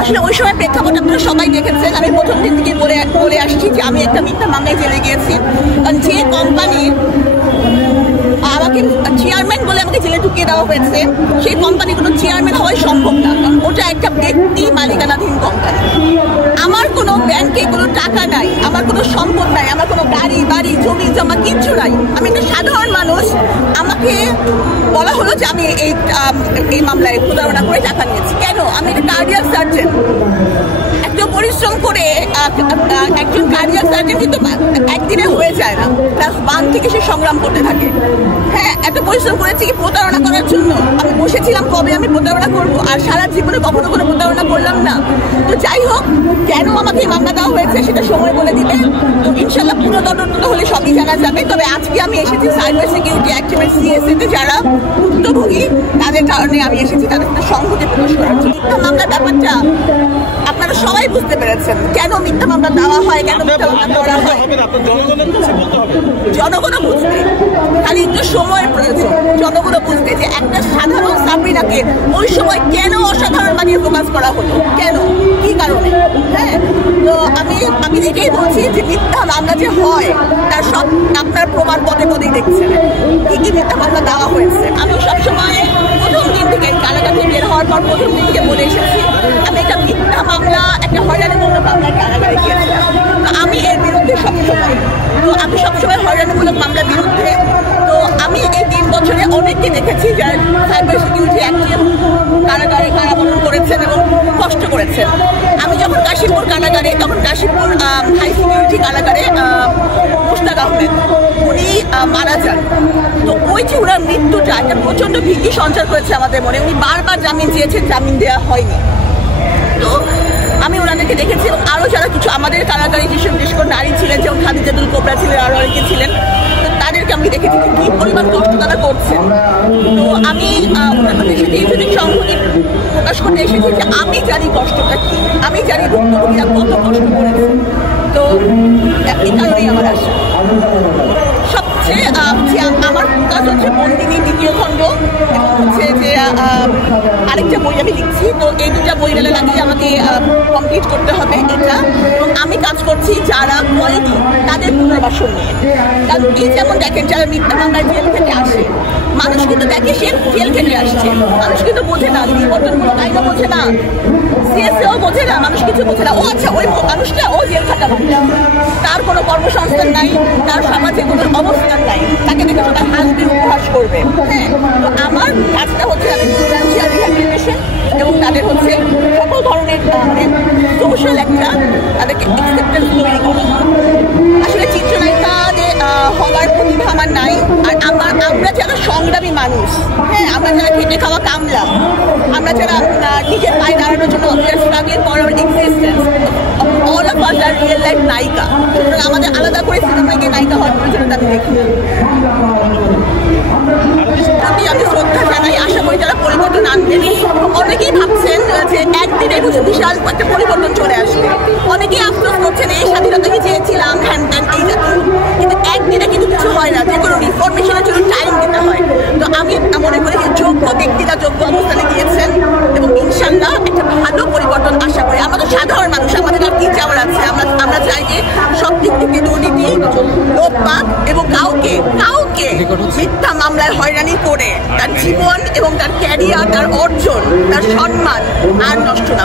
আসলে ওই সময় প্রেক্ষাপট আপনারা সবাই দেখেছেন। আমি প্রথম দিন থেকে বলে আসছি যে আমি একটা মিথ্যা মামলায় জেলে গিয়েছি। কারণ যে কোম্পানির আমাকে চেয়ারম্যান বলে আমাকে জেলে ঢুকিয়ে দেওয়া হয়েছে, সেই কোম্পানিগুলো চেয়ারম্যান হওয়াই সম্ভব না, কারণ ওটা একটা ব্যক্তি মালিকানাধীন কোম্পানি। আমার কোনো ব্যাংকে কোনো টাকা নাই, আমার কোনো সম্পদ নাই, আমার কোনো গাড়ি বাড়ি জমি জমা কিচ্ছু নাই। আমি একটা সাধারণ মানুষ। আমাকে বলা হলো যে আমি এই মামলায় প্রতারণা করে টাকা নিয়েছি। কেন? আমি একটা কার্ডিয়াক সার্জন। এত পরিশ্রম করে একজন কার্ডিয়াক সার্জন কিন্তু একদিনে হয়ে যায় না, ক্লাস 1 থেকে সে সংগ্রাম করতে থাকে। হ্যাঁ, এত পরিশ্রম করেছি কি প্রতারণা করার জন্য? আমি বসেছিলাম কবে আমি প্রতারণা করবো? আর সারা জীবনে কখনো কোনো প্রতারণা করলাম না। তো যাই হোক, কেন আমাকে মামলা দেওয়া হয়েছে সেটা সময় বলে দিবে। তো ইনশাল্লাহ পুরো তদন্ত হলে সবই জানা যাবে। তবে আজকে আমি এসেছি সাইবার সিকিউরিটি অ্যাক্টিভিস্ট সিএসএতে যারা ভুক্তভোগী, তাদের কারণে আমি এসেছি তাদের সাথে সংহতি প্রকাশ করার জন্য। মিথ্যা মামলার ব্যাপারটা আপনারা সবাই বুঝতে পেরেছেন, কেন মিথ্যা মামলা দেওয়া হয়, কেন মিথ্যা মামলা করা হয়। জনগণও বুঝবে, খালি একটু সময়ের প্রয়োজন। জনগণও বুঝবে যে একটা সাধারণ সাবরিনাকে ওই সময় কেন অসাধারণ বানিয়ে প্রকাশ করা হলো, কেন, কি কারণে। হ্যাঁ, তো আমি এটাই বলছি যে মিথ্যা মামলা যে হয় তার সব আপনার প্রমাণ পদে পদেই দেখছেন কি কি মিথ্যা মামলা দেওয়া হয়েছে। আমি সবসময় প্রথম দিন থেকে কারাগার থেকে বের হওয়ার পর প্রথম দিন থেকে বলে এসেছি আমি একটা মিথ্যা মামলা, একটা হয়রানিমূলক মামলার কারাগারে গিয়েছিলাম। আমি এর বিরুদ্ধে সবসময়, তো আমি সবসময় হয়রানিমূলক মামলার বিরুদ্ধে। তো আমি এই 3 বছরে অনেককে দেখেছি যারা সাইবার সিকিউরিটি অ্যাক্টিভ কারাগারে কারাবরণ করেছেন এবং কষ্ট করেছেন। আমি যখন কাশিমপুর কারাগারে, তখন কাশিমপুর হাই সিকিউরিটি কারাগারে মুশতাক আহমেদ উনি মারা যান। তো ওই যে ওনার মৃত্যুটা একটা প্রচণ্ড ভীতি সঞ্চার করেছে আমাদের মনে। উনি বারবার জামিন চেয়েছেন, জামিন দেওয়া হয়নি। তো আমি ওনাদেরকে দেখেছি এবং আরও যারা কিছু আমাদের কারাগারে যেসব বিশেষ করে নারী ছিলেন, যেমন খাদিজাতুল কোবরা ছিলেন, আরও অনেকে ছিলেন, তো তাদেরকে আমি দেখেছি যে কী পরিমাণ কষ্ট তারা করছেন। তো আমি ওনাদের সাথে এই জন্য সংহতি প্রকাশ করতে এসেছি যে আমি জানি কষ্টটা কী, আমি জানি ভুক্তভোগীরা কত কষ্ট করেছে। তো এই কারণেই আমার আশা। সবচেয়ে আমার কাজ হচ্ছে বন্দিনী 2য় খণ্ড, এবং হচ্ছে যে আরেকটা বই আমি লিখছি। তো এই 2টা বই মেলা লাগিয়ে আমাকে কমপ্লিট করতে হবে এটা। এবং আমি কাজ করছি যারা কয়েদি তাদের পুনর্বাসন নিয়ে। কারণ এই যেমন দেখেন, যারা মিথ্যা মামলায় জেল থেকে আসে, মানুষ কিন্তু দেখে সে জেল থেকে আসছে, মানুষ কিন্তু বোঝে না, নিবন্ধন কোনো কায়দা বোঝে না, সিএসএও বোঝে না, মানুষ কিছু বোঝে না। ও আচ্ছা, ওই মানুষটা ও জেল থাকা মানুষ, তার কোনো কর্মসংস্থান নাই, তার সমাজে কোনো অবস্থান নাই, তাকে দেখে সবাই হাসবে, উপহাস করবে। হ্যাঁ, তো আমার কাজটা হচ্ছে আমি সোশ্যাল রিহ্যাবিলিটেশন এবং তাদের হচ্ছে সকল ধরনের সোশ্যাল একটা তাদেরকে অ্যাকসেপ্টেন্স তৈরি করা। আসলে চিত্রনায়িকা হওয়ার প্রতিভা আমার নাই। আর আমরা যারা সংগ্রামী মানুষ, হ্যাঁ, আমরা যারা খেটে খাওয়া কামলা, আমরা যারা নিজের পায়ে দাঁড়ানোর জন্য struggle for our existence, all of us are real life নায়িকা। সুতরাং আমাদের আলাদা করে সিনেমায় গিয়ে নায়িকা হওয়ার প্রয়োজনীয়তা আমি দেখি। আমি শ্রদ্ধা জানাই, আশা করি যারা পরিবর্তন আনবেন। অনেকেই ভাবছেন যে একদিনে বুঝে বিশাল একটা পরিবর্তন চলে আসবে, অনেকেই আফসোস করছেন এই স্বাধীনতাকে চেয়েছিলাম হ্যান ত্যান এই জাতীয়, কিন্তু একদিনে কিন্তু কিছু হয় না, যে কোনো রিফরমেশনের জন্য টাইম দিতে হয়। তো আমি মনে করি যে যোগ্য ব্যক্তিরা যোগ্য অবস্থানে গিয়েছেন এবং ইনশাল্লাহ একটা ভালো পরিবর্তন আশা করি। আমরা তো সাধারণ মানুষ, আমাদের আর কি চাওয়ার আছে? আমরা চাই যে সব দিক থেকে দুর্নীতি লোপ পাক এবং কাউকে মিথ্যা মামলায় হয়রানি করে তার জীবন এবং তার ক্যারিয়ার, তার অর্জন, তার সম্মান আর নষ্ট না।